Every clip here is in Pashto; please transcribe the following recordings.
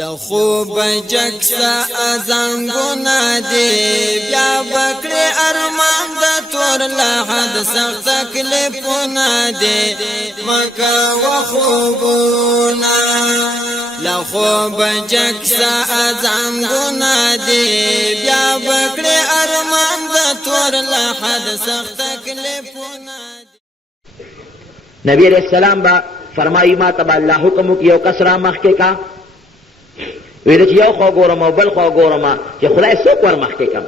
لخوب جکسا ازنگونا دی بیا بکڑی ارمان دا تور لحد سخت تکلیفونا دی مکا و خوبونا لخوب جکسا ازنگونا دی بیا بکڑی ارمان دا تور لحد سخت تکلیفونا دی. نبی علیہ السلام با فرمائی ما تبا اللہ حکمو کی یو کسرا مخکے کا ویل چې یو خوا ګورم او بل خوا ګورم چې خدای څوک ور مخکې کړم.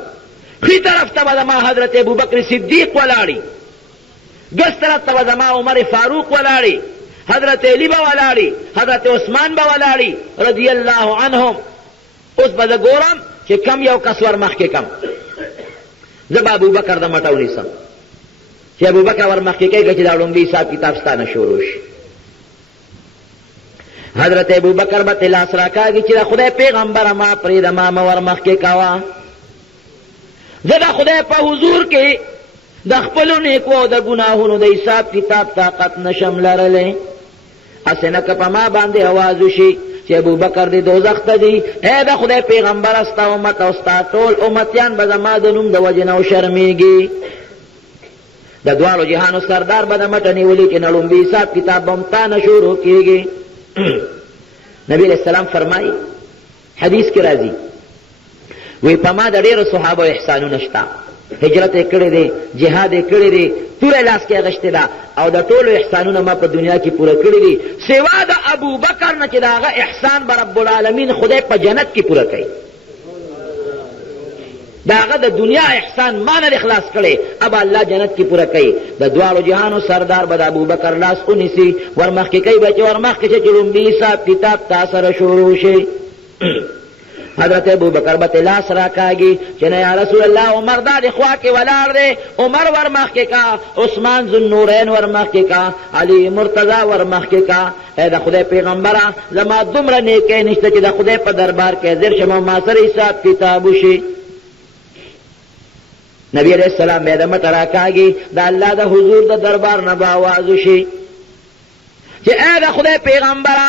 ښي طرف ته به زما حضرت ابوبکر صدیق ولاړي، ګس طرف ته به زما عمر فاروق ولاړي، حضرت علی به ولاړي، حضرت عثمان به ولاړي رضی الله عنهم. اوس به زه ګورم چې کم یو کس ور مخکې کړم. زه به ابوبکر د مټه ونیسم چې ابوبکر ور مخکې کېږي چې دا لومړی حساب کتاب ستانه شروع شي. حضرت ابوبکر به تلاس راکاږي چې د خدای پیغمبر ما پرېږده ما ور مخکې کوه. زه د خدای په حضور کې د خپلو نیکو او د ګناهونو د حساب کتاب طاقت نشم لرلی. هسې نه که په ما باندې اواز وشي چې ابوبکر د دوزخ ته دی، ای د خدای پیغمبره ستا امت او ستا ټول امتیان به زما د نوم د وجې نه وشرمېږي. د دواړو جهانو سردار به د مټه نیولي چې نه لومړي حساب کتاب به هم تا نه شروع کېږي. نبی علیہ السلام فرمائی حدیث کی راضی وی پما د ډیرو صحابه احسانونه شته، هجرت یې کړی دی، جهاد یې کړی دی، توره لاس کې اغشتې ده او د ټولو احسانونه ما په دنیا کې پوره کړي دي سوا د ابوبکر نه چې د هغه احسان به رب العالمین خدای په جنت کې پوره کوي. د هغه د دنیا احسان ما نه اخلاص کړي اب الله جنت کې پوره کوي. د دواړو جهانو سردار به د ابوبکر لاس ونیسي ور مخکې کوي به چې ور مخکې چې لومړي حساب کتاب تا سره شروع شي. حضرت ابوبکر به لاس راکاږي چې نه یا رسول الله عمر دا د خوا کې ولاړ دی، عمر ور مخکې کا، عثمان ذوالنورین ور مخکې کا، علي مرتضی ور مخکې کا. ای د خدای پیغمبره زما دومره نیکۍ نشته چې د خدای په دربار کې حاضر شم او ما سره حساب کتاب وشي. نبی علیہ السلام بیا د مټه راکاږي د الله د حضور د دربار نه به آواز وشي چې ای د خدای پیغمبره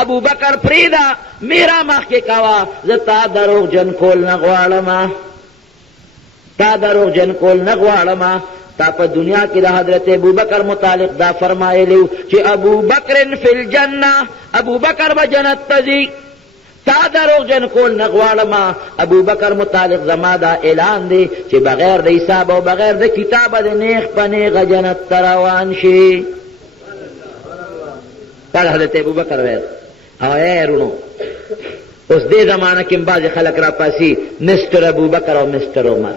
ابوبکر پرېږده میرا مخکې کوه، زه تا دروغجن کول نه غواړم، تا دروغجن کول نه غواړم. تا په دنیا کې د حضرت ابوبکر متعلق دا فرمایلی چې ابوبکر فی الجنه، ابوبکر به جنت ته ځي، تا دروغجن کول نه غواړم. ابوبکر متعلق زما دا اعلان دی چې بغیر د حساب او بغیر د کتابه د نیغ په نیغه جنت ته روان شي. قال حضرت ابوبکر ویل او ای رونو اوس دې زمانه کې بعضې خلک را پاسي مستر ابوبکر او مستر عمر.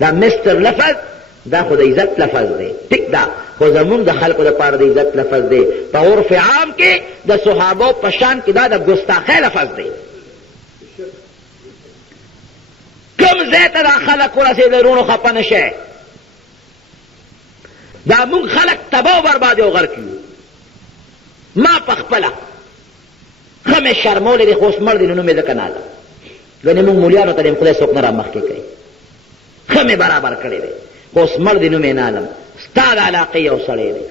دا مستر لفظ دا خو د عزت لفظ دی، ټیک ده، خو زمونږ د خلکو دپاره د عزت لفظ دی. په عرف عام کې د صحابو په شان کې دا د ګستاخۍ لفظ دی. کوم ځای ته دا خلک ورسېدل رونو خفه نه شئ، دا مونږ خلک تباه و برباد او غرق یو. ما په خپله ښه مې شرمولی دی خو اوس مړ دی نو نوم یې ځکه نه الم، ګنې مونږ مولیانو ته د خدای څوک نه را مخکې کوي. ښه مې برابر کړی دی خو اوس مړ دی نوم یې نه الم. ستا د علاقې یو سړی دی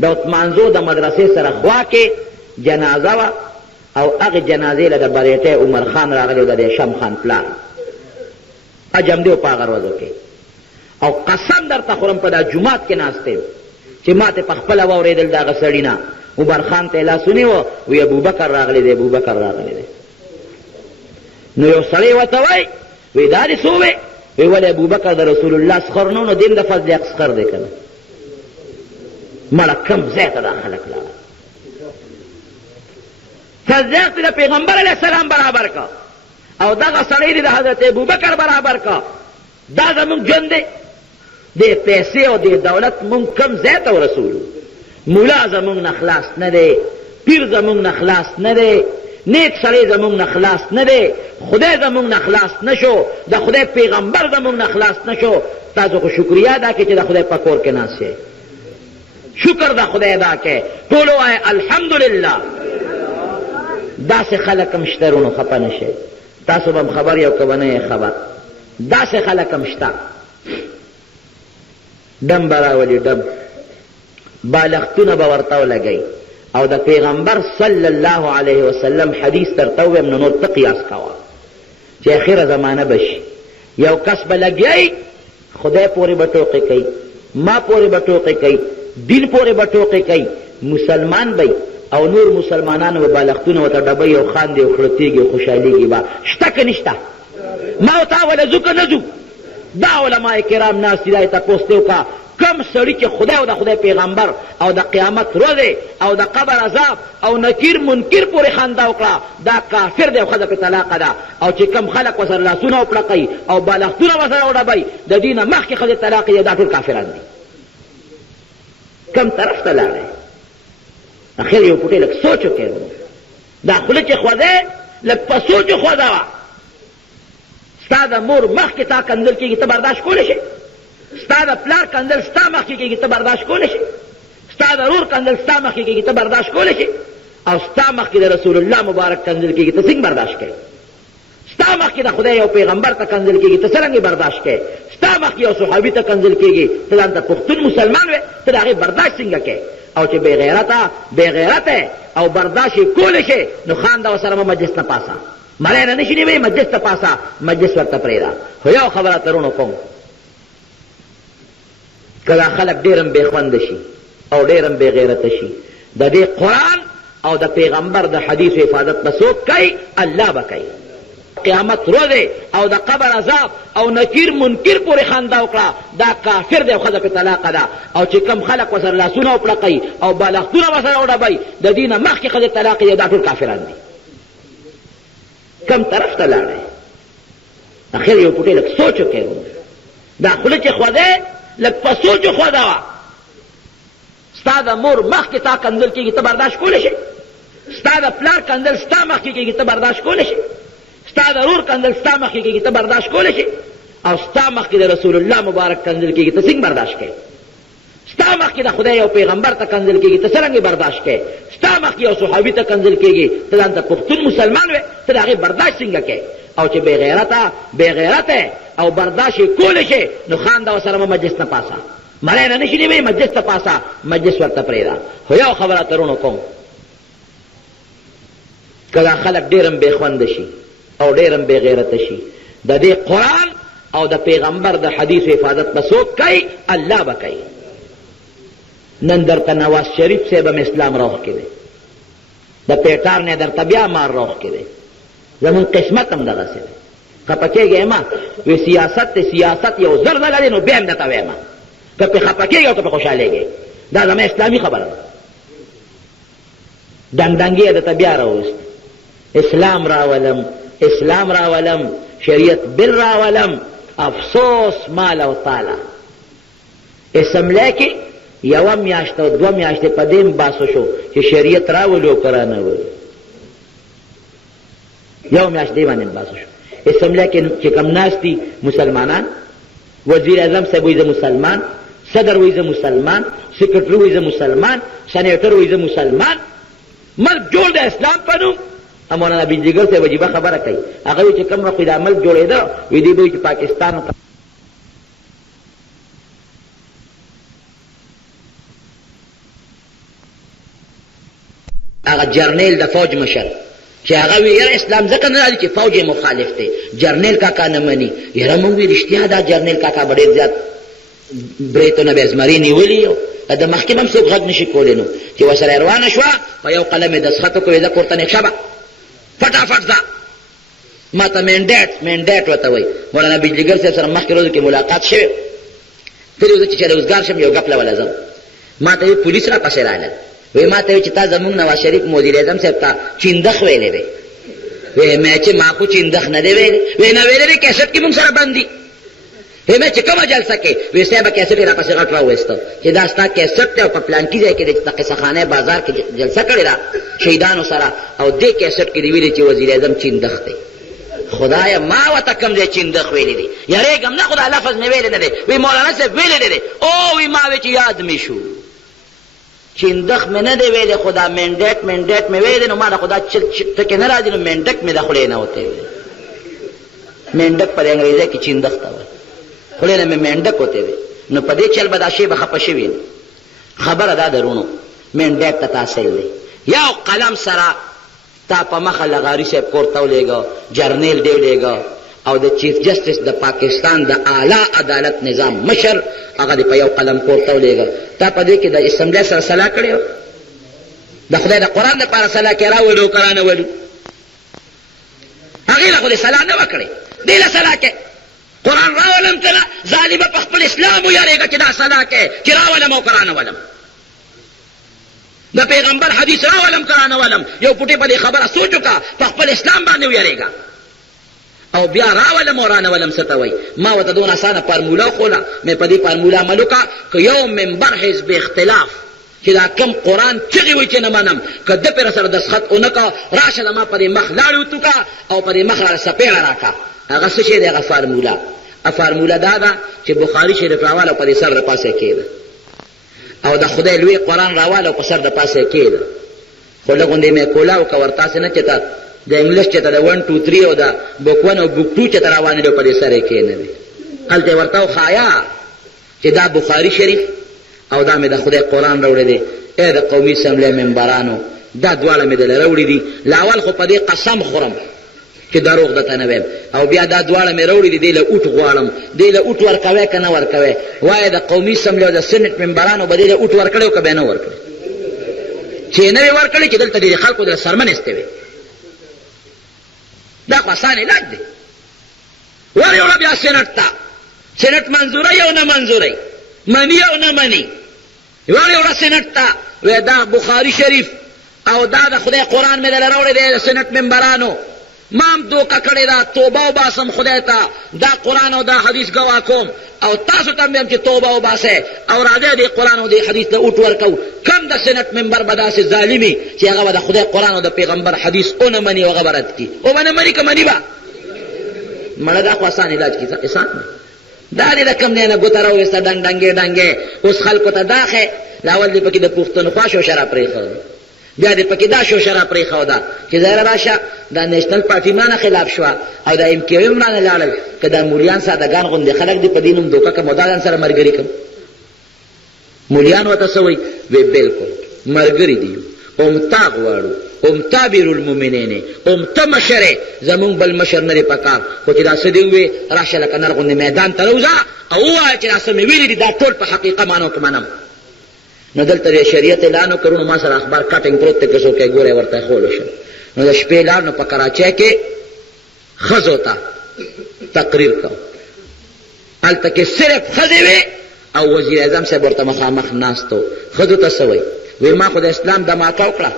د عثمانزو د مدرسې سره خوا کې جنازه وه او هغې جنازې له د بریټی عمر خان راغلی و د شم خان پلار اجم دی و په هغه ورځو کې. او قسم درته خورم په دا جومات کې ناست یم چې ما ته په خپله واورېدل د هغه سړي نه. عمر خان ته یې لاس ونیو وی ابوبکر راغلی دی، ابوبکر راغلی دی. نو یو سړی ورته وایي وی دا دې څه ووې؟ وی ولې ابوبکر د رسول الله سخر نه و نو دیم د فضل سخر دی که نه. مړه کوم ځای ته دا خلک لاړل. فضلیت د پیغمبر علیه السلام برابر کا او دغه سړی د حضرت ابوبکر برابر کا. دا زمونږ ژوند دی، د پیسې او د دولت مونږ کوم ځای ته ورسولو. مولا زمونږ نه خلاص نه دی، پیر زمونږ نه خلاص نه دی، نیک سړی زمونږ نه خلاص نه دی، خدای زمونږ نه خلاص نه شو، د خدای پیغمبر زمونږ نه خلاص نه شو. تاسو خو شکریا ادا کړئ چې د خدای په کور کې ناست یې، شکر د خدای ادا کړئ. ټولو وایئ الحمدلله. داسې خلک هم شته رونو خفه نه شئ، تاسو به هم خبر یو که به نه یې خبر. داسې خلک هم شته ډم به راولي ډم بالښتونه به ورته ولګئ او د پیغمبر صلی الله علیه وسلم حدیث درته ویم نو نور ته قیاس کوه چې اخره زمانه بشي یو کس به لګیای خدای پورې به ټوقې کوي ما پورې به ټوقې کوي دین پورې به ټوقې کوي مسلمان به او نور مسلمانانو به بالښتونه ورته ډبوي او خاندي او خړتېږي او خوشحالېږي به شته که نشته ما او تا وله ځو که نه ځو دا علما کرام ناست دي دا یې تپوس دې وکړه کم سړي چې خدای او د خدای پیغمبر او د قیامت ورځې او د قبر عذاب او نکیر منکر پورې خندا وکړه دا کافر دی او ښځه پې طلاقه ده او چې کم خلک ورسره لاسونه وپړقوي او بالښتونه ورسره وډبوي د دې نه مخکې ښځې طلاقې یا دا ټول کافران دي کم طرف ته لاړی اخر یو پوټی لږ سوچ وکړې دا خوله چې خوځی لږ په سوچ خوځه وه ستا د مور مخکې تا کندل کېږي ته برداشت کولی شي ستا د پلار کندل ستا مخکې کېږي ته برداشت کولی شي ستا د رور کندل ستا مخکې کېږي ته برداشت کولی شي او ستا مخکې د رسول الله مبارک کندل کېږي ته څنګه برداشت کوې ستا مخکې د خدای یو پیغمبر ته کندل کېږي ته څرنګې برداشت کوې ستا مخکې یو صحابي ته کندل کېږي ته ځان ته پښتون مسلمان وې ته د هغې برداشت څنګه کوې او چې بې غیرته او برداشت یې کولی شي نو خانده ورسره مه مجلس نه پاسه مړی نه نشي نیوی مجلس ته پاسه مجلس ورته پرېږده خو یو خبره ترونو کوم که دا خلک ډېر بې خونده شي او ډېر بې غیرته شي د دې قرآن او د پیغمبر د حدیثو حفاظت به څوک کوي الله به کوي قیامت ورځې او د قبر عذاب او نکیر منکر پورې خندا وکړه دا کافر دی او ښځه پې طلاقه ده او چې کم خلک ورسره لاسونه وپړقوي او بالښتونه ورسره وډبوي د دې نه مخکې ښځې طلاقې یا دا ټول کافران دي کم طرف ته لاړی اخر یو پوټی لږ سوچ وکړې دا خوله چې خوځی لږ په سوچو خوځه وه ستا د مور مخکې تا کندل کېږي ته برداشت کولی شي ستا د پلار کندل ستا مخکې کېږي ته برداشت کولی شي ستا د رور کندل ستا مخکې کېږي ته برداشت کولی شي او ستا مخکې د رسول الله مبارک کندل کېږي ته څنګه برداشت کوې ستا مخکې د خدای یو پیغمبر ته کندل کېږي ته څرنګې برداشت کوې ستا مخکې یو صحابي ته کندل کېږي ته ځان ته پښتون مسلمان وې ته د هغې برداشت څنګه کوې او چې بې غیرته او برداشت یې کولی شي نو خانده ورسره مه مجلس نه پاسه مړی نه نشي نیوی مجلس ته پاسه مجلس ورته پرېږده خو یو خبره ترونو کوم که دا خلک ډېر بې خونده شي او ډېر بې غیرته شي د دې قرآن او د پیغمبر د حدیثو حفاظت به څوک کوي الله به کوي نن درته نواز شریف صاحب هم اسلام روح کې دی د پیټار نه درته بیا مار روح کې دی زمون قسمت هم دغسې دی خفه کېږې ما وی سیاست دی سیاست یو زر ځله دی نو بیا هم درته وایم که پې خفه کېږې او که پې خوشحالېږې دا زما اسلامي خبره ده ډنګډنګې یې درته بیا راوست اسلام راولم شریعت بل راولم افسوس مال او تاله اسمبلی کې یوه میاشت او دوه میاشتې په دې باسو شو چې شریعت راولو که را نه ولو یو میاشت دې باندې باسو شو اسمبلی کې چې کم ناست دي مسلمانان وزیر اعظم صاحب وایي زه مسلمان صدر وایي زه مسلمان سیکرټري وایي زه مسلمان سنیټر وایي زه مسلمان ملک جوړ د اسلام په نوم مولانا بجلیګر صاحب عجیبه خبره کوي هغه وایي چې کوم وخت دا ملک جوړېده وایي دوی به وایي چې پاکستان هغه جرنیل د فوج مشر چې هغه وی یاره اسلام ځکه نه راځي چې فوج یې مخالف دی جرنیل کاکا نه مني یاره موږ وی رښتیا دا جرنیل کاکا به ډېر زیات بریتونه به زمري نیولي د مخکې به هم څوک غږ نشي کولی نو چې ورسره روانه شوه په یو قلم یې دستخط وکړو ځه کور ته نقشه به فټافټ ځه ما ته مینډیټ ورته وایي مولانا بجلیګر صاحب سره مخکې ورځو کې ملاقات شوی فلې وزه چې چېرې اوزګار شم یو ګپ له وله ځم ما ته وایي پولیس را پسې راغلل وی ما ته وی چې تا زمونږ نواز شریف مدیر اعظم صاحب ته چیندخ ویلی دی وی ما چې ما خو چیندخ نه دی ویلی وی نه ویلی دی کیسټ کې مونږ سره بند دي وی ما چې کومه جلسه کې وی صاحبه کیسټ یې را پسې غټ راوویسته چې دا ستا کیسټ دی او په پلانکي ځای کې دی چې د قصه خانه بازار کې جلسه کړې ده شهیدانو سره او دې کیسټ کې دی ویلي چې وزیر اعظم چیندخ دی خدایا ما ورته کوم ځای چیندخ ویلی دی یارېږم نه خو دا لفظ مې ویلی نه دی وی مولانا صاحب ویلی دی او وی ما وی چې یاد مې شو چیندخ مې نه دی ویلی خو دا مینډیټ مې ویلی نو ما د خو دا ټکې نه راځي نو مینډک مې د خولې نه وتی ویلی مینډک په انګریزۍ کې چیندخ ته وایي خولې نه مې مینډک وتی وی نو په دې چل به دا شی به خفه شوي خبره دا درونو مینډیټ ته تحصیل دی یو قلم سره تا په مخه لغاري صاحب کور ته ولېږه، جرنیل دی ولېږه، او د چیف جسټس د پاکستان د اعلی عدالت نظام مشر هغه دی په یو قلم کور ته ولېږه. تا په دې کې د اسمبلی سره صلاح کړې وه؟ د خدای د قرآن دپاره صلاح کې راولو که را نه ولو؟ هغې له خو دې صلاح نه وه کړې، دې له صلاح کې قرآن راولم ته نه، ظالمه په خپل اسلام ویارېږه چې دا صلاح کې چې راولم او که را نه ولم. د پیغمبر حدیث راولم که را نه ولم، یو پوټې په دې خبره سوچ وکړه، په خپل اسلام باندې ویارېږه. او بیا راولم او رانه ولم څه ته وایي؟ ما ورته دونه اسانه فارموله وښوله، مې په دې فارموله عمل وکړه که یو منبر حزب اختلاف چې دا کم قرآن چغې وایي چې نه منم، که ده پرې سره دستخط ونه کړه، راشه زما په دې مخ لاړې وتوکړه او په دې مخ را سپېړه راکړه. هغه څه شی دی؟ هغه فارموله. فارموله دا ده چې بخاري شریف راواله او په دې سر د پاسه کېده، او د خدای لوی قرآن راواله او په سر د پاسه کېده. خو لږ غوندې مې کولا وکړه ورتاسې نه چې ته د انګلیش چې ته د 1 2 3 او د بوک 1 او بوک 2 چې ته روانې دی په دې سر یې کېنوې. هلته یې ورته وښایا چې دا بخاري شریف او دا مې د خدای قرآن راوړی دی. ای د قومي اسمبلی ممبرانو، دا دواړه مې دله راوړي دي. لاول خو په دې قسم خورم چې دروغ درته نه وایم، او بیا دا دواړه مې راوړي دي، دې له اوټ غواړم. دې له اوټ ورکوی که نه ورکوی؟ وایه د قومي اسمبلی او د سینټ ممبرانو به دې له اوټ ورکړی او که به نه ورکړی؟ چې نه وې ورکړی چې دلته دې خلکو دله سرمنستې وې. دا خو اسان علاج دی. ور یوړه بیا سینټ ته، سینټ منظوروي او نه منظوروي، مني او نه مني. ور یوړه سینټ ته، وی دا بخاري شریف او دا د خدای قرآن مې دله راوړی دی د سینټ ممبرانو، ما هم دوکه کړې ده، توبه وباسم خدای ته، دا قرآن او دا حدیث ګواه کوم، او تاسو ته هم ویم چې توبه وباسئ او راځئ دې قرآن او دې حدیث ته اوټ ورکوو. کم د سینټ ممبر به داسې ظالمي چې هغه به د خدای قرآن او د پیغمبر حدیث ونه مني او هغه به رد کړي، او به نه مني که مني به مړه. دا خو اسان علاج کړي، اسان دا دې د کم دی نه ګوته راوویسته ډنګ ډنګې. اوس خلکو ته دا ښې لاول دې پکې د پښتونخوا شوشره پرېښوده، بیا دې پکې دا شوشره پرېښوده چې ظاهره راشه دا نیشنل پارټي مانه خلاف شوه او دا ایم کیو ایم رانه لاړل، که دا مولیان سادهګان غوندې خلک دي په دې نوم دوکه کړم او دا ځان سره ملګري کړم. مولیان ورته څه وایي؟ وی بالکل ملګري دي، هم تا غواړو، هم تا بیرالمؤمنین، هم ته مشر یې، زمونږ بل مشر نه دی پکار. خو چې دا څه دې ووایې راشه لکه نر غوندې میدان ته راوځه او ووایه چې دا څه مې ویلي دي دا ټول په حقیقه مانو که منم. نو دلته شریعت اعلان وکړو، نو ما سره اخبار کټنګ پروت دی، که څوک یې ګورې ورته ښولی شم. نو د شپې لاړ، نو په کراچۍ کې ښځو ته تقریر کو، هلته کې صرف ښځې وې او وزیر اعظم صاحب ورته مخامخ ناست و. ښځو ته څه وایي؟ وی ما خو د اسلام دماکه وکړه.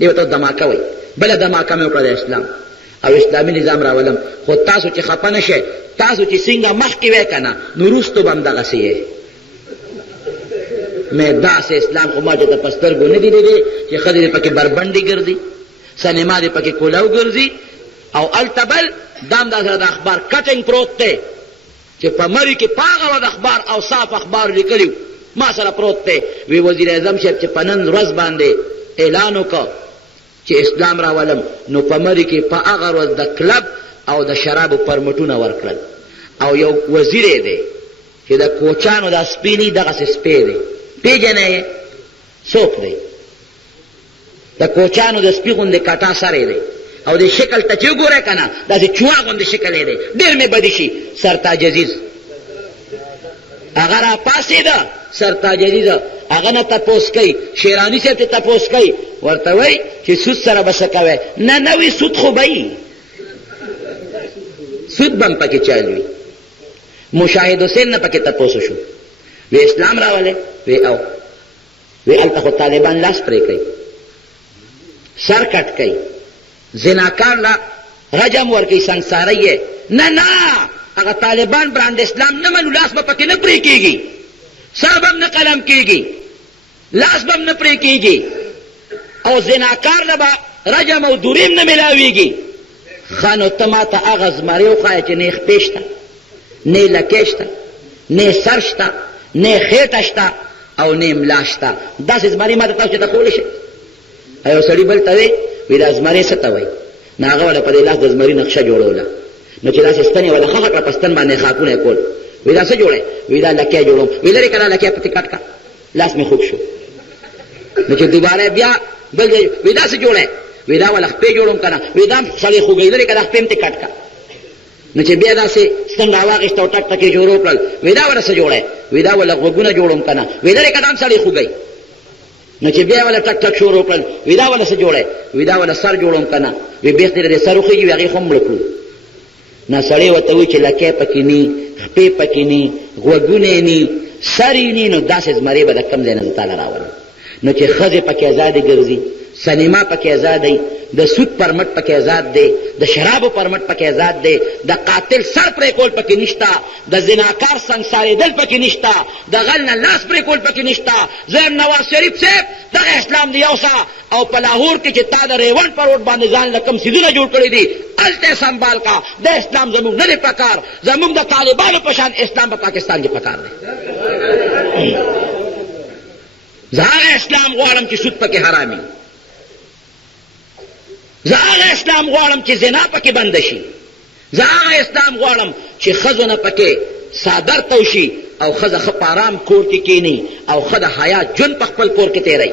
دې ورته دماکه وایي، بله دماکه مې وکړه د اسلام او اسلامي نظام راولم. خو تاسو چې خفه نه شئ، تاسو چې څنګه مخکې وی که نه، نو وروستو به هم دغسې یې. میں داسې اسلام خو ما چې ته په سترګو نه دي لیدې چې ښځې دې پکې بربنډې ګرځي، سینما دې پکې کولاو ګرځي، او هلته بل دا هم دا سره د اخبار کټنګ پروت دی چې په مري کې په هغه وخت اخبار او صاف اخبار لیکلي ما سره پروت دی. وی وزیر اعظم صاحب چې په نن ورځ باندې اعلان وکړ چې اسلام راولم، نو په مري کې په هغه ورځ د کلب او د شرابو پرمټونه ورکړل، او یو وزیر یې دی چې د کوچانو دا سپینې دغسې سپی دی، پیژنئ یې څوک دی؟ د کوچانو د سپي غوندې کټا سری دی، او د شکل ته چې وګورئ که نه داسې چوغ غوندې شکل یې دی، ډېر مې بدي شي. سرتاج عزیز هغه را پاڅېده، سرتاج عزیز هغه نه تپوس کوي، شیراني صاحب ته تپوس کوي، ورته وایي چې سود سره به څه کوئ؟ نه نه وي سود خو به یي، سود به هم پکې چل وي. مشاهد حسین نه پکې تپوسو شو، وی اسلام راولې؟ وی او وی هلته خو طالبان لاس پرې کوي، سر کټ کوي، زناکار لا رجم ورکوي، سنګسارۍ یې. نه نه هغه طالبان برانډ اسلام نه منو، لاس به پکې نه پرې کېږي، سر به هم نه قلم کېږي، لاس به هم نه پرې کېږي، او زناکار له به رجم او دوریم نه ملاویږي. ښه نو ته ما ته هغه زمرې وښایه چې نه خپې شته، نه لکې شته، نه سر شته، نه خېټه شته او نه ملا شته. داسې زمرې ما ته تاسو چې ته کولی شئ؟ یو سړي بل ته وی وی دا زمرې څه ته وایي؟ نو هغه وله په دې لاس د زمري نقشه جوړوله، نو چې داسې ستن یې وله ښه کړه، په ستن باندې خاکونه یې کول. وی دا څه جوړی؟ وی دا لکۍ جوړوم. وی لرې که دا لکۍ پکې کټ کړه، لاس مې خوږ شو. نو چې دوباره بیا بل وی داسې جوړی وی دا ولا خپې جوړم که نه وی دا سړی خوږی لرې که دا خپې م تې کټ که نو چې بیا داسې ستن راواغېسته او ټک ټکې شروع کړل وی دا ولا څه جوړی وی دا ولا غوږونه جوړم که نه وی لرې که دا هم سړی خوږی نو چې بیا ولا ټک ټک شروع کړل وی دا ولا څه جوړی وی دا ولا سر جوړم که نه وی بیخ دې د سر وخېږي وی هغې خو هم مړه کړو نه سړی ورته وایي چې لکۍ پکې ني خپې پکې ني غوږونه ني سر یې ني نو داسې زمرې به د کوم ځای نه زه تاله راولم نو چې ښځې پکې ازادې ګرځي سینما پکې آزاد دی د سود پرمټ پکې آزاد دی د شرابو پرمټ پکې آزاد دی د قاتل سر پرې کول پکې نشته د زناکار سنګسارېدل پکې نشته د غل نه لاس پرې کول پکې نشته زه نواز شریف صاحب دغه اسلام دی یوسه او په لاهور کې چې تا د ریوان په روډ باندې ځان له کوم څیزونه جوړ کړي دي هلته سنبال کا د اسلام زموږ نه دی پکار زموږ د طالبانو په شان اسلام په پاکستان کې پکار دی زه هغه اسلام غواړم چې سود پکې حرامي زه هغه اسلام غواړم چې زنا پکې بنده شي زه هغه اسلام غواړم چې ښځو نه پکې څادر تو شي او ښځه ښه په ارام کور کې کښېني او ښه د حیا ژوند په خپل کور کې تېروي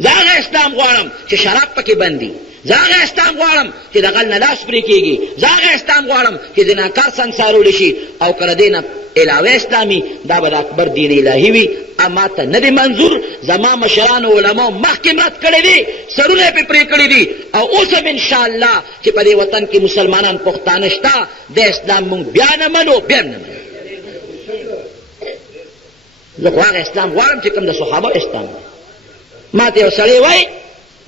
زه هغه اسلام غواړم چې شراب پکې بند دي زه هغه اسلام غواړم چې د غل نه لاس پرې کېږي زه هغه اسلام غواړم چې زناکار سنګسارولی شي او که د دې نه علاوه اسلامي دا به د اکبر دین الهي وي اما ته نه دی منظور زما مشرانو علماو مخکې مړت کړی دي سرونه یې پرې پرې کړي دي او اوس هم انشاءالله چې په دې وطن کې مسلمانان پښتانه شته د اسلام مونږ بیا نه منو بیا نه منو زه خو هغه اسلام غواړم چې کوم د صحابه اسلام دی ما ته یو سړی وایي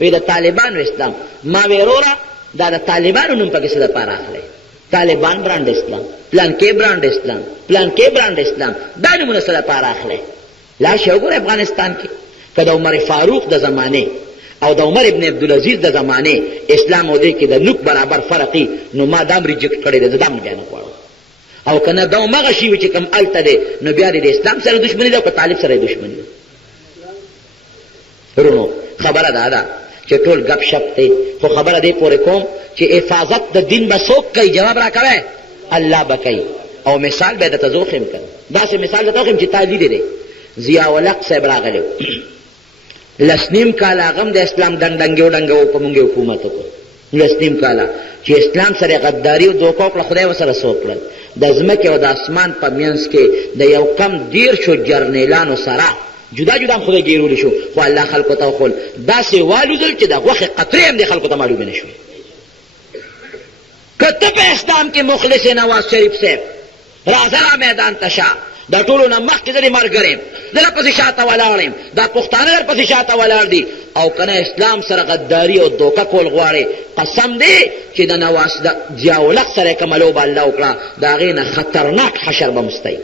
وی د طالبانو اسلام ما وی وروره دا د طالبانو نوم پکې څه دپاره اخلی طالبان برانډ اسلام پلانکې برانډ اسلام پلانکې برانډ اسلام دا نومونه څه دپاره اخلی لاړ شئ وګورئ افغانستان کې که د عمر فاروق د زمانې او د عمر ابن عبدالعزیز د زمانې اسلام او دې کې د نوک برابر فرقي نو ما دا هم ریجکټ کړی دی زه دا هم بیا نه غواړم او که نه دا همغه شي وي چې کوم هلته دی نو بیا د اسلام سره دښمني ده او که طالب سره دښمني ده رونو خبره دا ده چې ټول گپ شپ دی خو خبره دې پورې کوم چې حفاظت د دین به څوک کوي جواب را کوی الله به کوي او مثال به درته زه وښیم که داسې مثال درته وښیم چې تا لیدی دی ضیاءالحق صاحب راغلی لس نیم کاله هغه هم د اسلام ډنډنګې وډنګو په مونږ حکومت وکړو لس نیم کاله چې اسلام سره غداري او دوکه وکړه خدای ورسره څه وکړل د ځمکې او د اسمان په منځ کې د یو کم 10 جرنیلانو سره جدا جدا هم خدای ګیرولی شو خو الله خلکو ته وښول داسې والوځل چې د غوښې قطرې هم دې خلکو ته معلومې نه شوې که ته په اسلام کې مخلص نواز شریف صاحب راځه را میدان ته شه دا ټولو نه مخکې زه دې ملګری یم زه درپسې شاته ولاړ یم دا پښتانه درپسې شاته ولاړ دي او که نه اسلام سره غداري او دوکه کول غواړې قسم دی چې د نواز د ضیاءالحق سره یې کومه لوبه الله وکړه د هغې نه خطرناک حشر به مستئ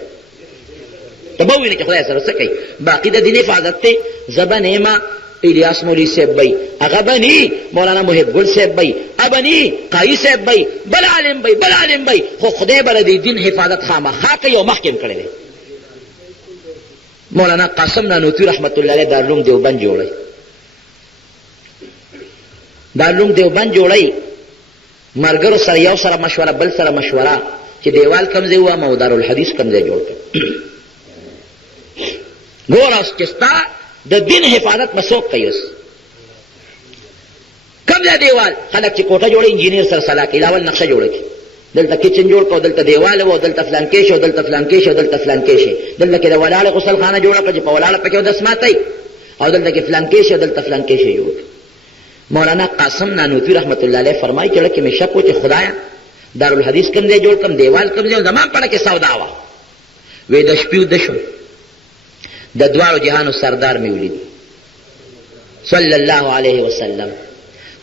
ته به ووینې چې خدای سره څه کوي باقي د دین حفاظت دی زه به نیمه الیاس مولوي صاحب بی هغه به ني مولانا محب ګل صاحب بی هغه ني قایي صاحب بی بل عالم بی بل عالم بی خو خدای به د دین حفاظت خامخا کوي او مخکې هم کړی دی مولانا قاسم نانوتوي رحمت الله علیه دارالعلوم دیوبند جوړی دارالعلوم دیوبند جوړی ملګرو سره یو سره مشوره بل سره مشوره چې دیوال کوم ځای ووام او دارالحدیث کوم ځای جوړ کړم ګوره اوس چې ستا د دین حفاظت به څوک کوي اوس کوم ځای دیوال خلک چې کوټه جوړوي انجینیر سره صلاح کوي اول نقشه جوړه کړي دلته کچن جوړ کړو دلته دیوال و دلته فلانکې شو دلته فلانکې شو دلته فلانکې شي دلته کې د ولاړې غسل خانه جوړه کړه چې په ولاړه پکې ودس ماتئ او دلته کې فلانکې شو دلته فلانکې شي جوړ مولانا قاسم نانوتوي رحمت الله علیه فرمایي چې لکه مې شک و چې خدایا دارالحدیث کوم ځای جوړ کړم دیوال کوم ځای زما په کې سودا وه وی د شپې وده شو د دواړو جهانو سردار مې ولید صلی الله علیه وسلم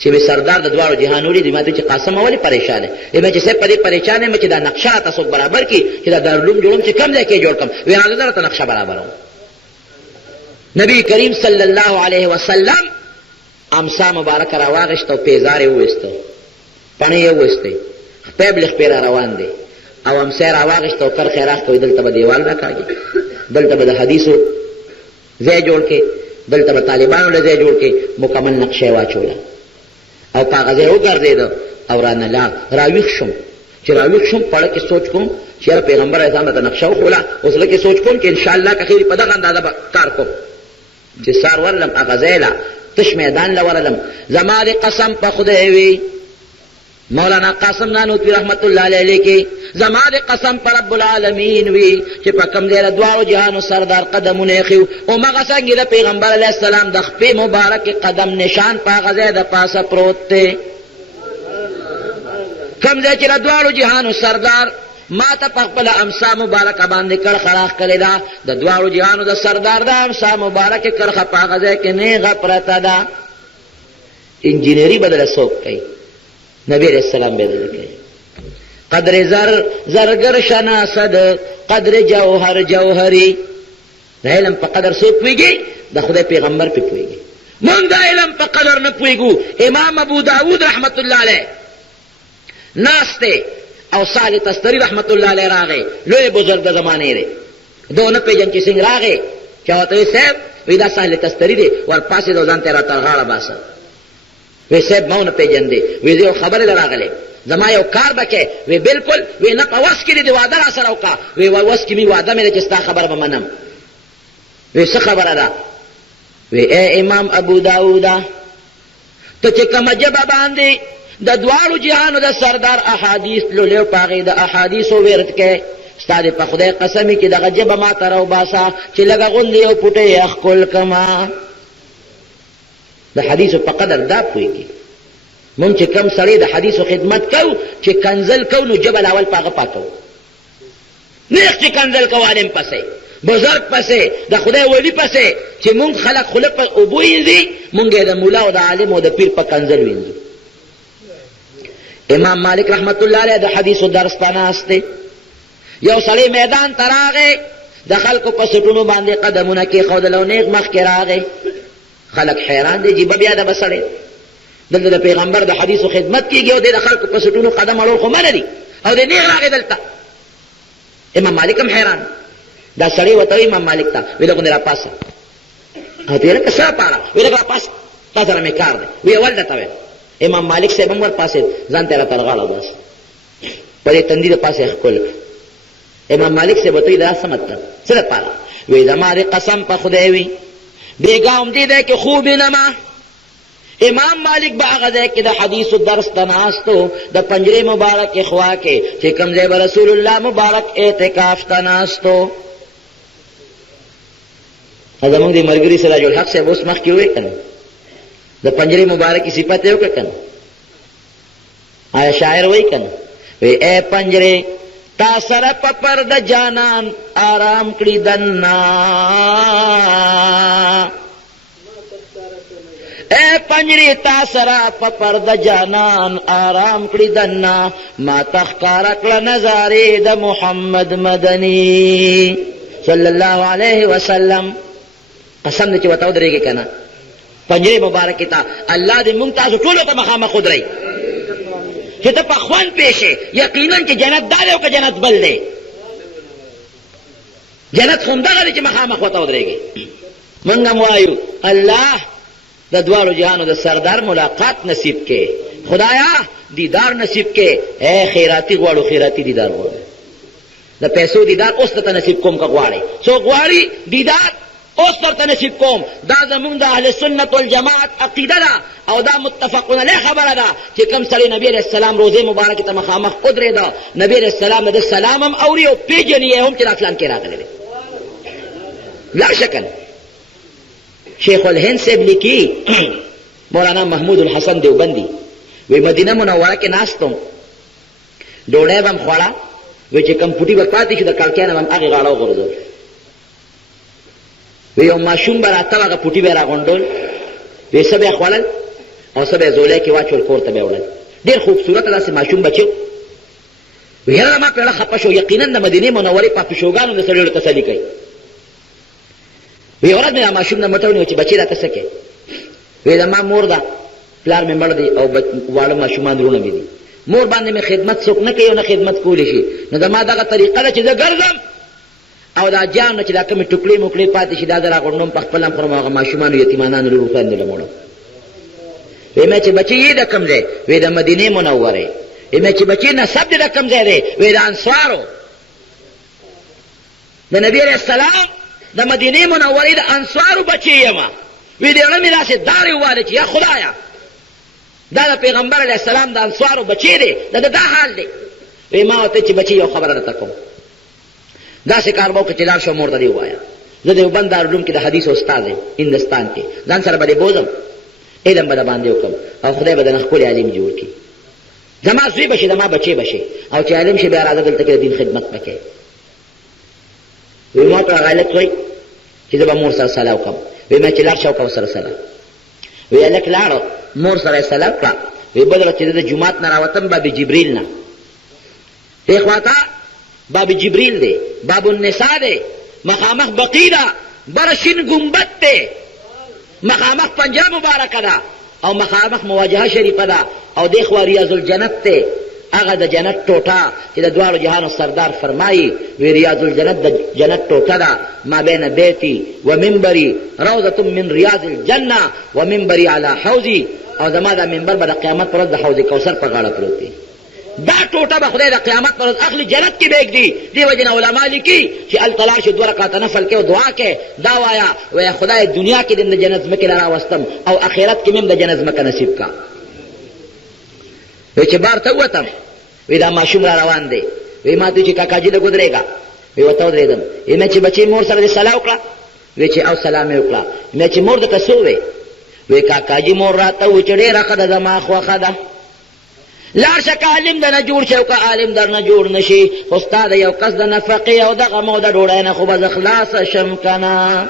چې مې سردار د دواړو جهانو ولید ما ته چې قاسم ولې پریشان دی مې چې صاحب په دې پریشان یم چې دا نقشه تاسو برابر کړي چې دا دارالعلوم جوړم چې کوم ځای کې جوړ کړم وی هغه درته نقشه برابروم نبی کریم صلی الله علیه وسلم امسا مبارک راواغشت او پیزار یې وویسته پڼې یې وویستې خپې بلې خپې را روان دی او امسا یې راواغشت او کرښې راښکوي دلته به دیوال راکاږي دلته به د حدیثو ځای جوړ کې دلته به طالبانو له ځای جوړ کې مکمل نقشه یې واچوله او کاغذ یې وګرځېده او رانه لاړ راویښ شم چې راویښ شم پړه کې سوچ کوم چې یاره پیغمبر اعظم ته نقشه وښوله اوس لکه سوچ کوم چې انشاءالله که خیر په دغه اندازه به کار کوم چې سار ورلم هغه ځای له تش میدان لورلم زما دی قسم په خدای وی مولانا قاسم نانوتوی رحمت اللہ علیہ کی زما دی قسم پر رب العالمین وی چې په کم دیر دوارو جهانو سردار قدمونه خيو او مغه څنګه د پیغمبر علیہ السلام د خپې مبارک قدم نشان په غزه د پاسه پروت ته کم دې چې دوارو جهانو سردار ما ته په خپل امسا مبارک باندې کړ خراخ کړی دا د دوارو جهانو د سردار د امسا مبارک کړه په غزه کې نه غپرتا دا انجینری بدل سوک کوي نبی علیہ السلام بدل کوي قدر زرگر شناسد قدر جوهر جوهری دا علم په قدر سوک پویږي د خدای پیغمبر په پویږي مونږ دا علم په قدر نه پویګو امام ابو داود رحمت الله علیه ناسته او صالح تستری رحمت الله علیه راغی لوی بزرگ د زمانه دی دونه پیجن چې څنګه راغی چاته صاحب وی دا صالح تستری دی ور پاسې د ځان تیرا ترغاړه باسه وی صاحب ماونه پیجن دی وی زه خبره دراغله زما یو کار بکې وی بالکل وی نه پواس کړي دی وعده را سره وکا وی واس کې می وعده مې چې ستا خبره به منم وی څه خبره ده وی اے امام ابو داود ته چې کوم جبه باندې د دوالو جهانو د سردار احادیث لولیو پاغي د احادیث ورت کې ستاره په خدای قسمی کې دغه جبه ما ترو باسا چې لګه غوندې او پټه خپل کما د حدیث په قدر دا پويږي مونږ چې کم سړی د حدیثو خدمت کو چې کنزل کو نو جبل اول پاغه پاتو نه چې کنزل کو عالم پسې بزرگ پسې د خدای ولی پسې چې مونږ خلق خلق او بوینځي مونږ د مولا او د عالم او د پیر په کنزل وینځو امام مالک رحمت الله علیه د حدیثو درس پناسته یو سړی میدان تراغه د خلکو په سټونو باندې قدمونه کې خودلو نیغ مخ کې راغی خلق حیران دي چې بیا د بسړی دلته د پیغمبر د حدیثو خدمت کیږي او د خلکو په سټونو قدم اړول خو منه دي او د نیغ راغی دلته امام مالک هم حیران دا سړی وته امام مالک ته ویل غو نه را پاسه او دې له څه پاره ویل غو پاس تا سره مې کار دی وی ولدا ته امام مالک صاحب هم ور پاسه ځان ته را ترغاړه بس پرې تندې د پاسه خپل امام مالک صاحب ته دا سمته څه لپاره وی زماره قسم په خدای وی بیگام دې ده کې خوب نه ما امام مالک باغه کې د حدیث درس تناستو د پنجره مبارک اخوا کې چې کوم ځای رسول الله مبارک اعتکاف تناستو زمونږ د مرګري سراج الحق صاحب اوس مخ کې وې کنه د پنجره مبارک صفات یو کنه آیا شاعر وای کنه وی اے پنجره تا سره پپر د جانان آرام کړی دنا اے پنجری تا سرا پپر د جانان آرام کړی دنا ما تخکار کړه نظاره د محمد مدنی صلی الله علیه وسلم قسم دې چې وتاو درېږي کنه پنجری مبارک ته الله دې مونږ تاسو ټول ته مخامخ خدای چې ته په خوان پېښه یقینا چې جنت دار او که جنت بل دی جنت هم دغه چې مخامخ وتاو درېږي مونږ هم وایو الله د دوارو جهانو د سردار ملاقات نصیب کې خدایا دیدار نصیب کې اے خیراتی غواړو خیراتی دیدار غواړو د پیسو دیدار اوس ته نصیب کوم کا غواړي سو غواړي دیدار اوس ته نصیب کوم دا زمونږ د اهل سنت والجماعت عقیده ده او دا متفقون علیه خبره ده چې کوم سړی نبی علیہ السلام روزه مبارکه ته مخامخ قدرت ده نبی علیہ السلام د سلام هم اوري او پیجنې هم چې افلان کې راغلي لا شک شیخ الهند صاحب لیکي مولانا محمود الحسن دیوبندی وی مدینه منوره کې ناستم ډوډۍ هم خوړه وی چې کم پټي وکړاتې شو د کړکېنه هم هغه غاړه وغورځول وی یو ماشوم به راته هغه پټي به راغونډول وی څه به خوړل او څه به زولې کې واچول کور ته به وړل ډېر خوبصورت داسې ماشوم بچو وی هغه ما په خپه شو یقینا د مدینه منورې په پښوګانو د سړیو تسلی کوي وی اورات مې ماشوم نه مټونی چې بچی راته سکے وی دا ما مور دا پلار مې مړ دی او واړه ماشومان درونه مې دي مور باندې مې خدمت څوک نه کوي او نه خدمت کولی شي نو دا ما دغه طریقه ده چې زه ګرځم او دا جان چې دا کومې ټوکړې موکړې پاتې شي دا در راغونډوم په خپل هم خورم هغه ماشومانو یتیمانانو لورو خویندو له موړم وی مې چې بچی یې د کوم ځای وی د مدینې منورې وی مې چې بچی نسب دې د کوم ځای دی وی د انصارو د نبی علیہ السلام د مدینه منورې د انصارو بچی یم وی دی اړه مې داسې دارې وواله چې یا خدایه دا د پیغمبر علیه السلام د انصارو بچی دی دا حال دی. وی ما ورته چې بچی یو خبره درته کوم داسې کار به وکړه چې لاړ شو مور ته دې ووایه زه دیوبند دارالعلوم کې د حدیث استاد یم هندوستان کې ځان سره به دې بوځم علم به د باندې وکړم او خدای به د نه ښکلی عالم جوړ کړي زما زوی به شي زما بچی به شي او چې عالم شي بیا راځه دلته کې د دین خدمت به کوې. وی ما ته هغه هلک وایي چې زه به مور سره صلاح وکړم. وی ما چې لاړ شه وکړه ورسره صلاح. وی هلک لاړو مور سره یې صلاح وکړه. وی بل ورځ چې زه د جومات نه راوتم باب جبریل نه دې خواته باب جبریل دی باب النساء دی مخامخ بقی ده بره شین ګمبد دی مخامخ پنجره مبارکه ده او مخامخ مواجهه شریفه ده او دې خوا ریاض الجنت دی هغه د جنت ټوټه چې د دواړو جهانو سردار فرمایي وی ریاض الجنت د جنت ټوټه ده ما بین بیتی و منبری روضة من ریاض الجنه و منبری علی حوضی او زما دا منبر به د قیامت پر ورځ د حوض کوثر په غاړه پروت دی. دا ټوټه به خدای د قیامت پر ورځ اخلي جنت کې به ږدي. دې وجې نه علما لیکي چې هلته لاړ شي 2 رکعاته نفل کې او دعا کې دا وایه وایه خدای دنیا کې دې د جنت ځمکې له راوستم او آخرت کې مې د جنت ځمکه نصیب کا. وی چې بار ته ووتم وی دا ماشوم را روان دی. وی ما ته چې کاکاجي له ګودرېږه وی ورته ودرېدم. وی مې چې بچی مور سره دې صلاح وکړه. وی چې او سلام یې وکړه. مې چې مور درته څه ووې وی کاکاجي مور راته ووی چې ډېره ښه ده زما خوښه ده لاړ شه که عالم در نه جوړ شي او که عالم در نه جوړ نه شي خو ستا د یو کس د نفقې او دغه مو د ډوډۍ نه خو به زه خلاصه شم که نه.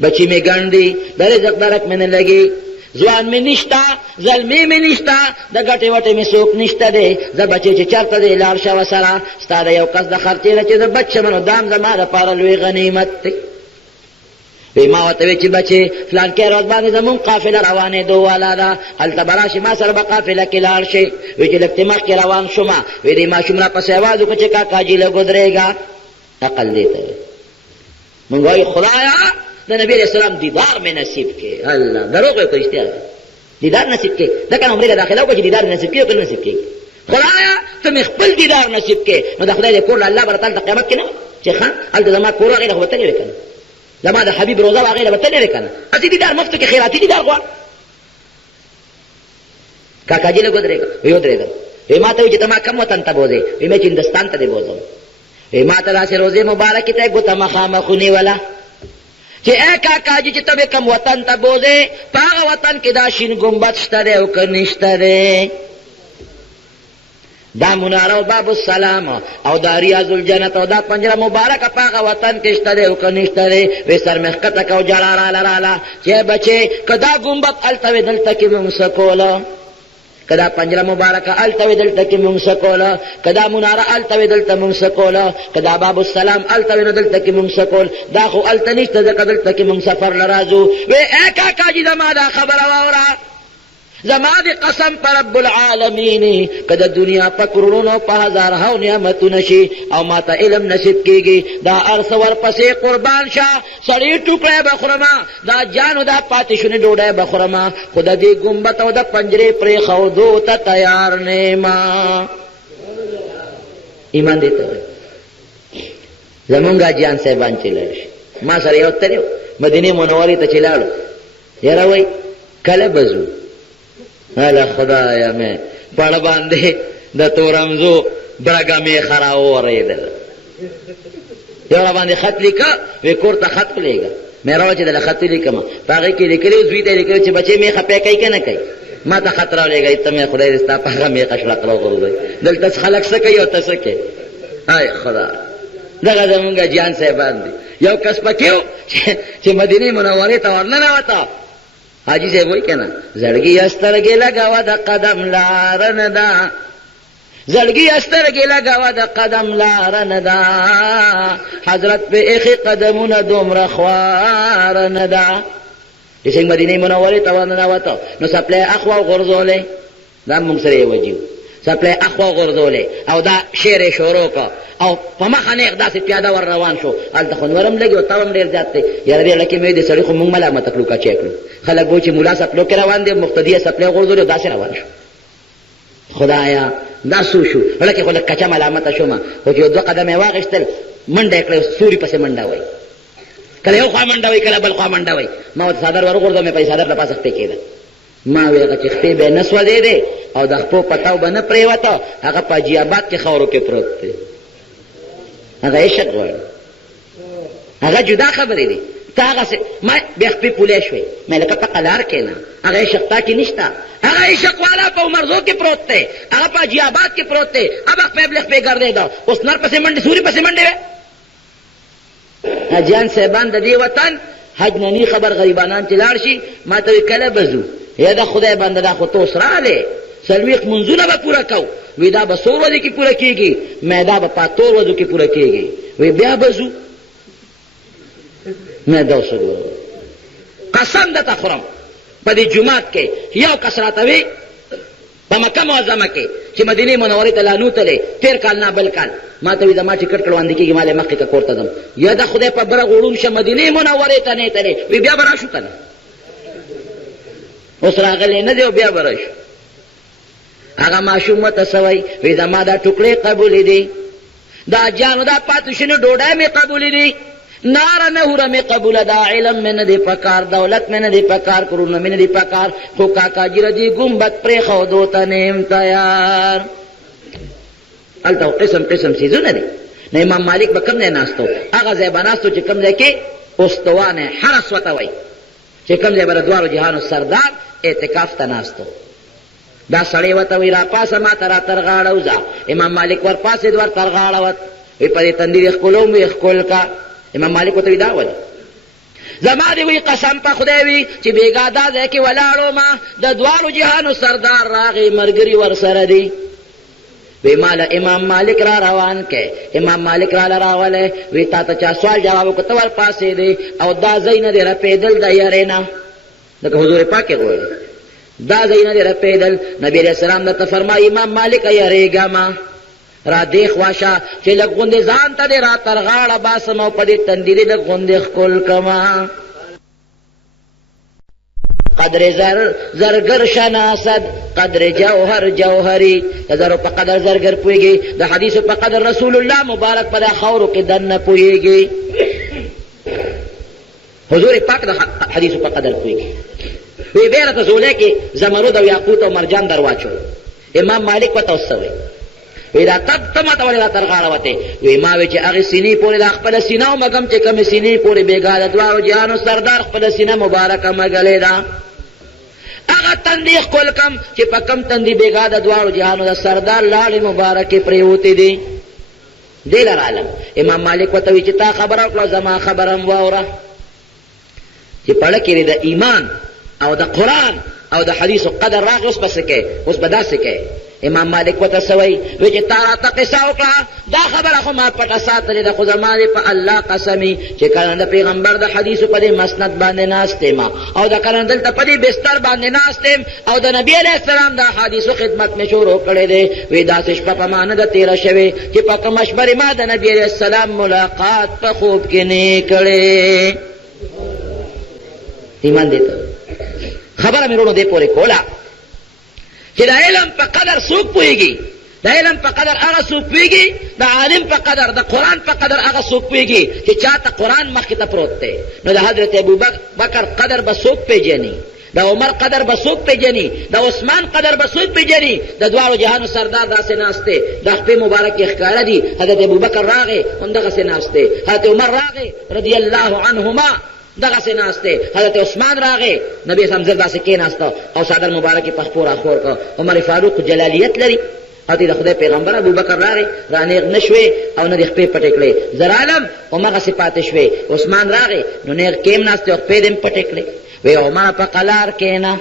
بچی مې ګڼ دي د رزق درک مې نه لګي ځوان مې نشته زلمې مې نشته د ګټې وټې مې څوک نشته دی زه بچی چې چېرته دی لاړ شه ورسره ستا د یو کس د خرچې نه چې زه بچ شم نو دا هم زما دپاره لوی غنیمت دی. وی ما ورته وی چې بچې فلان کې ورځ باندې زمونږ قافله روانېدو والا ده هلته به راشي ما سره به قافله کې لاړ شي. وی چې لږ مخکې روان شومه وی دې ماشوم را پسې اواز وکړه چې کاکاجي له ګودرېږه عقل دې ته مونږ وایو خدایه د نبي علیه السلام دیدار مې نصیب کړې. الله دروغ وایو که رښتیا دیدار نصیب کړې ځکه نو عمرې له داخله وکړه چې دیدار نصیب کړې او که نصیب کړې خدایه ته مې خپل دیدار نصیب کړې نو د خدای د کور له الله به راته قیامت کې نه چې ښه هلته زما کور هغې له خو به ته نه وې که نه زما د حبیب روزه هغې له به ته نه وې که نه هسې دیدار مفتو کې خیراتي دیدار غواړ. کاکاجي له ګودرېږه وی ودرېدم. وی ما ته وی چې ته ما کم وطن ته بوځې وی مې چې هندوستان ته دې بوځم. وی ما ته داسې روزې مبارکې ته یې ګوته مخامخ ونیوله چې ای کاکاجي چې ته به کم وطن ته بوځې په هغه وطن کې دا شین ګمبد شته دی او که نشته دی دا مناره او باب السلام او دا ریاض الجنت او دا پنجره مبارکه په هغه وطن کې شته دی او که نشته دی. وی سر مې ښکته که او جړا راله چې بچې که دا ګمبد هلته وې دلته کې مونږ څه کوله که دا پنجره مبارکه هلته وې دلته کې مونږ څه کوله که دا مناره هلته وې دلته مونږ څه کوله که دا باب السلام هلته وې نو دلته کې مونږ څه کول دا خو هلته نشته ځکه دلته کې مونږ سفر له راځو. وی ای کاکاجي زما دا خبره واوره زما دی قسم پر رب العالمین که د دنیا په کرونو په هزارهاو نعمتونه شي او ما ته علم نصیب کېږي دا هر څه ورپسې قربان شه سړی ټوکړی به خورمه دا جانو دا پاتې شونې ډوډۍ به خورمه خو د دې ګمبت او د پنجرې پرېښودو ته تیار نیمه. ایمان دې ته زمونږ حاجیان صاحبان چې لاړ شي ما سره یو تل مدینې منورې ته چې لاړو یاره وایي کله به ځو اله خدایا مې پړ باندې د تورمزو برګه مې خرا اورېدل یو باندې خط لیکه وی کور ته خط لیکه مې راو چې د خط لیکم په هغه کې لیکلي زوی ته لیکلي چې بچې مې خپې کوي کنه کوي ما ته خط راولېږي ته مې خدای دې ستا په هغه مې قشړه کړو غوړې دلته خلک څه کوي او ته څه کوي هاي خدا دغه زمونږ جان صاحبان دي یو کس پکې چې مدینه منورې ته ورننوته حاجی صاحب وایي که نه زړګي سترګې لګوه د قدم لاره نه ده زړګي سترګې لګوه د قدم لاره نه ده حضرت په ایښې قدمونه دومره خواره نه ده چې څنګه مدینې منورې ته ورننوته نو څپلی اخوا غورځولې دا موږ سره یې وجي څپلی اخوا غورځولې او دا شعر یې شروع کړه او په مخه نیغ داسې پیاده ور روان شو هلته خو نورم لګي او تاو هم ډېر زیات دی یاره دې لکې مې دې سړي خو موږ ملامته کړو کچی کړو خلک به چې ملا سپلو کې روان دی مقتدي یې سپلی غورځولې او داسې روان شو خدایا دا سو شو لکې خو لږ کچه ملامته شومه خو چې یو 2 قدم یې واخېستل منډه یې کړه سوري پسې منډه وایي کله یو خوا منډه وي کله بل خوا منډه وي. ما ورته څادر ورغورځوم مې په څادر له پاسه خپې کېده. ما وی هغه چې خپې به یې نه سوځېدې او د خپو پټاو به نه پرېوته، هغه په حاجي آباد کې خاورو کې پروت دی. هغه عشق غواړي، هغه جدا خبرې دي. ته هغسې ما بیا خپې پولی شوې، ما لکه په قلار کښېنه، هغه عشق تا کې نشته. هغه عشق والا په عمرزو کې پروت دی، هغه په حاجي آباد کې پروت دی. اب خپې بلې خپې ګرځېده، اوس نر پسې منډې سوري پسې منډې وې. حاجیان صاحبان د دې وطن حج نه نی خبر غریبانان چې لاړ شي ما ته وی کله به ځو؟ یا د خدای بنده دا خو ته اوس راغلې، څلوېښت منځونه به پوره کوو. وی دا به څو ورځې کې پوره کېږي؟ مې دا به په اتو ورځو کې پوره کېږي. وی بیا به ځو؟ مې دا اوس قسم درته خورم په دې جومات کې یو کس راته وی په مکه معظمه کې چې مدینې منورې ته لا نوتلې تېر کال نه بل کال، ما ته وی زما ټکټ کړواندې کېږي، ما له مخکې که کور ته ځم. یا د خدای په بره غوړوم شه مدینې منورې ته نه تلې. وی بیا به راشو که نه؟ اوس راغلی نه دی او بیا به راشو. هغه ماشوم ورته څه وایي؟ وی زما دا ټوکړې قبولې دي، دا حاجیانو دا پاتې شوي ډوډۍ مې قبولې دي، ناره نهوره مې قبوله ده، علم مې نه دی پکار، دولت مې نه دی پکار، کورونه مې نه دی پکار، خو کاکاجي رضي ګمبد پرېښودو ته نه یم تیار. هلته قسم قسم څیزونه دي. نو امام مالک به کوم ځای ناستو؟ هغه ځای به ناستو چې کوم ځای کې استوانه حرس ورته وایي، چې کوم ځای به د دواړو جهانو سردار اعتکاف ته ناستو. دا سړی ورته وایي راپاسه ما ته راترغاړه وځه. امام مالک ورپاسېد ورترغاړه وی په دې تندي ښکلوم وی ښکل کا. امام مالک ورته وی دا ولې؟ زما دې وی قسم په خدای وي چې بېګا دا ځای کې ولاړو ما د دواړو جهانو سردار راغی ملګري ورسره دي. وی مالا امام مالک را روان کې، امام مالک را راغلی. وی تا ته چا سوال جواب وکړه ته ورپاسېدې او دا ځای نه دې رپېدل د یارې نه، لکه حضور پاک یې غواړي دا ځای نه دې رپېدل. نبي علیه السلام درته فرمایي امام مالک یارېږه را دې خوا شه چې لږ غوندې ځان ته دې را تر غاړه باسم او په دې تندي دې لږ غوندې ښکل کړمه. قدر زرگر شناسد قدر جوهر جوهری، د زرو په قدر زرگر پوهېږي، د حدیثو په قدر رسول الله مبارک په د خاورو کې دننه پوهېږي. حضور پاک د حدیثو په قدر پوهېږي. وی بیا راته زولۍ کې زمرود او یاقوت او مرجان در واچو. امام مالک ورته اوس څه وی؟ وی دا ته ماته ولې را تر غاړه وتې؟ وی ما وی چې هغې سینې پورې دا خپله سینه ومږم چې کومې سینې پورې بېګا د دواړو جهانو سردار خپله سینه مبارکه مږلې ده، هغه تندي ښکل کم چې په کم تندي بېګا د دواړو جهانو د سردار لاړې مبارکې پرېوتې دي. دې له رالم امام مالک ورته وی چې تا خبره وکړه زما خبره هم واوره چې پړه کې د ایمان او د قرآن او د حدیثو قدر راغی. اوس به څه کوې؟ اوس به داسې کوې. امام مالک ورته څه وایي؟ وی چې تا راته قصه وکړه دا خبره خو ما پټه ساتلې ده، خو زما دې په الله قسمي چې کله د پیغمبر د حدیثو په دې مسند باندې ناست یم او د کله دلته په دې بستر باندې ناست یم او د نبي علیه السلام د حدیثو خدمت مې شروع کړی دی. وی داسې شپه په ما نه ده تېره شوې چې په کومه شپه ما د نبي علیه السلام ملاقات په خوب کې نه کړې. ایمان دې ته خبره مې وروڼو دې پورې کوله چې د علم په قدر څوک پوهېږي، د علم په قدر هغه څوک پوهېږي، د عالم په قدر د قرآن په قدر هغه څوک پوهېږي چې چا ته قرآن مخکې ته پروت دی. نو د حضرت ابوبکر قدر به څوک پېژني، د عمر قدر به څوک پېژني، د عثمان قدر به څوک پېژني. د دواړو جهانو سردار داسې ناست دی، د خپې مبارکې ښکاره دي. حضرت ابوبکر راغی همدغسې ناست دی، حضرت عمر راغی رضی الله عنهما دغسې ناست دی، حضرت عثمان راغی نبی اسلام زر داسې کېناسته او څادر مبارکې په خپو راخور کړه. عمر فاروق جلالیت لري او د خدای پیغمبر ابوبکر راغی رانیغ نه شوې او نه د خپې پټې کړې، زر عالم همغسې پاتې شوې. عثمان راغی نو نیغ کېم ناستې او خپې دې هم پټې کړې. وی عمر په قلار کېنه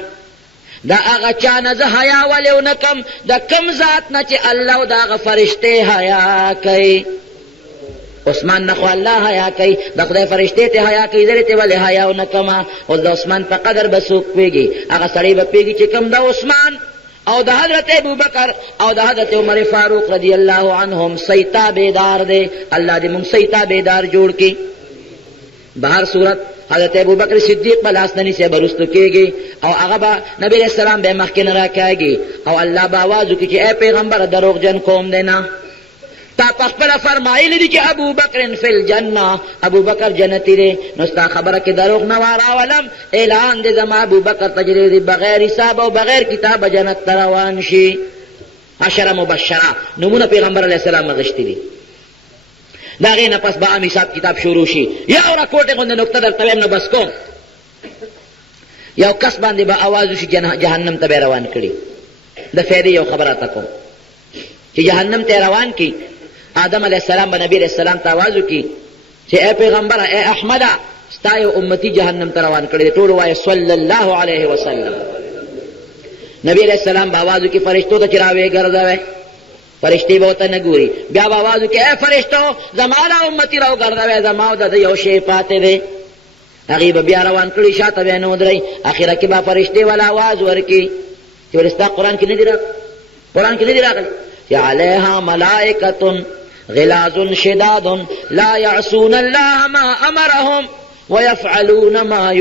د هغه چا نه زه حیا ولې ونه کم د کوم ذات نه چې الله د هغه فرشتې حیا کوي. عثمان نه خو الله حیا کوي، د خدای فرشتې ته حیا کوي، زه ته ولې حیا ونه کمه. اوس د عثمان په قدر به څوک پوهېږي؟ هغه سړی به پوهېږي چې کوم د عثمان او د حضرت ابوبکر او د حضرت عمر فاروق رضی الله عنهم صحیح تابعدار دی. الله دې موږ صحیح تابعدار جوړ کړي. بهر صورت حضرت ابوبکر صدیق به لاس نه نیسي، به رستو کېږي او هغه به نبي علیه السلام به مخکې نه راکاږي او الله به آواز وکړي چې ای پیغمبره دروغجن قوم دی نه، تا پخپل فرمایلی دی چې ابو بکر فی الجنه، ابو بکر جنتی دی، نو ستا خبره کې دروغ نه واراولم، اعلان دی زما ابو بکر تجری دی بغیر حساب او بغیر کتاب جنت ته روان شي. عشره مبشره نمونه پیغمبر علیه السلام غشتی دی. دا غې نه پس به عام حساب کتاب شروع شي. یا اوره کوټې غوندې نکته درته ویم نو بس کوم. یو کس باندې به آواز وشي جهنم ته به روان کړي. د فایدې یو خبره تا کوم چې جهنم ته روان کی، آدم علیہ السلام به نبی علیہ السلام ته آواز وکړي چې اے پیغمبره، اے احمده، ستا یو امتی جهنم ته روان کړي. ټول وایي صلی الله علیه وسلم. نبی علیہ السلام به آواز وکړي فرشتو ته چې راویې ګرځوئ. فرشتې به ورته نه ګوري. بیا به آواز وکړي اے فرشتو، زما دا امتي راوګرځوئ، زما د یو شی پاتې دی. هغې به بیا روان کړي، شاته بیا نه ودرئ. اخره کې به فرشتې وله آواز ورکړي چې ولې ستا قرآن کې نه دي راغلي، قرآن کې نه دي راغلي چې علیها ملائکة غلاظ شداد لا يعصون الله ما امرهم ويفعلون ما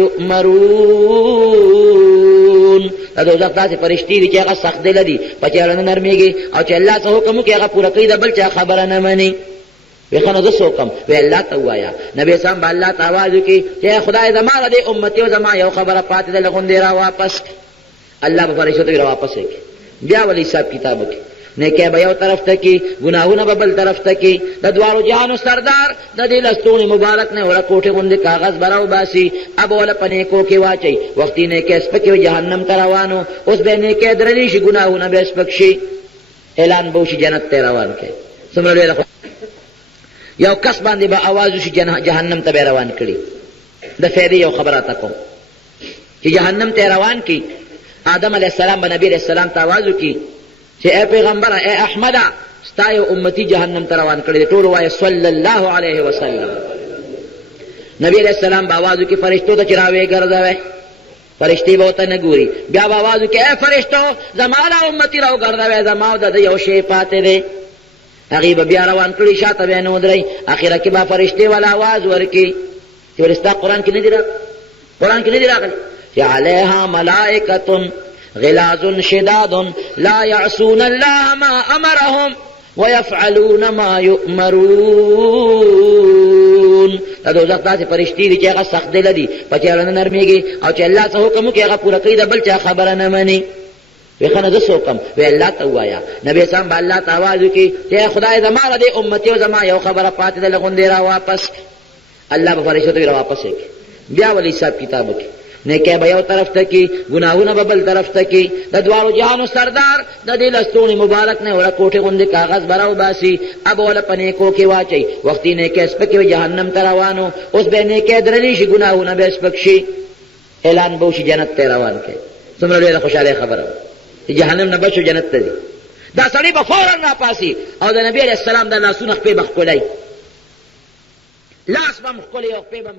يؤمرون. دا دوزخ داسې فرشتې دي چې هغه سخت دله دي، په چا نه نرمېږي، او چې الله څه حکم وکړي هغه پوره کوي، د بل چا خبره نه مني. وی ښه نو زه څه وکړم؟ وی الله ته ووایه. نبي اسلام به الله ته آواز وکړي چې خدای زما د دې امتي او زما یو خبره پاتې ده، لږ غوندې را واپس. الله به فرشتو ته را واپس وکړي. بیا ولې حساب کتاب وکړي. نیکه به یو طرف ته کی، گناهونه به بل طرف ته کی. د دواړو جهانو سردار د دې لستوڼي مبارک نه وړه کوټې غوندې کاغذ به راوباسي، اب وله په نیکو کې واچوي. وختي نیکه سپکې وي جهنم ته روانو، اوس به نیکه درنې شي، ګناهونه به سپک شي، اعلان به وشي جنت ته روان کړي. څومره لویه یو کس باندې به آواز وشي جهنم ته به روان کړي. د فایدې یو خبره تا کوم چې جهنم ته روان کړي. آدم علیہ السلام به نبی علیہ السلام ته آواز وکړي چې اے پیغمبره، اے احمده، ستا یو امتی جهنم ته روان کړي. ټول وایي صلی الله علیه وسلم. نبی علیہ السلام به آواز وکړي فرشتو ته چې راویې ګرځوئ. فرشتې به ورته نه ګوري. بیا به آواز وکړي اے فرشتو، زما دا امتي راوګرځوئ، زما د یو شی پاتې دی. هغې به بیا روان کړي، شاته بیا نه ودرئ. اخره کې به فرشتې وله آواز ورکړي چې ولې ستا قرآن کې نه دي راغلي، قرآن کې نه دي راغلي چې علیها ملائکة غلاظ شداد لا يعصون الله ما امرهم ويفعلون ما يؤمرون. دا دوزخ داسې فرشتې دي چې هغه سخت دله دي، په چا نه نرمېږي، او چې الله څه حکم وکړي هغه پوره کوي، د بل چا خبره نه مني. وی ښه نو زه څه وکړم؟ وی الله ته ووایه. نبي اسلام به الله ته آواز وکړي چې خدای زما د دې امتي او زما یو خبره پاتې ده، لږ غوندې را واپس. الله به فرشتو ته را واپس وکړي. بیا ولې حساب کتاب وکړي. نیکه به یو طرف ته کی، گناهونه به بل طرف ته کی. د دواړو جهانو سردار د دې لستوڼي مبارک نه وړه کوټې غوندې کاغذ به راوباسي، اب وله په نیکو کې واچوي. وختي نیکه سپکې وي جهنم ته روانو، اوس به نیکه درنې شي، ګناهونه به سپک شي، اعلان به وشي جنت ته روان کړي. څومره لویه خوشحالۍ خبره چې جهنم نه بچو جنت ته ځي. دا سړی به فورا راپاسي او د نبي علیه السلام د لاسونه خپې به ښکلوي، لاس به م ښکلوي او خپې به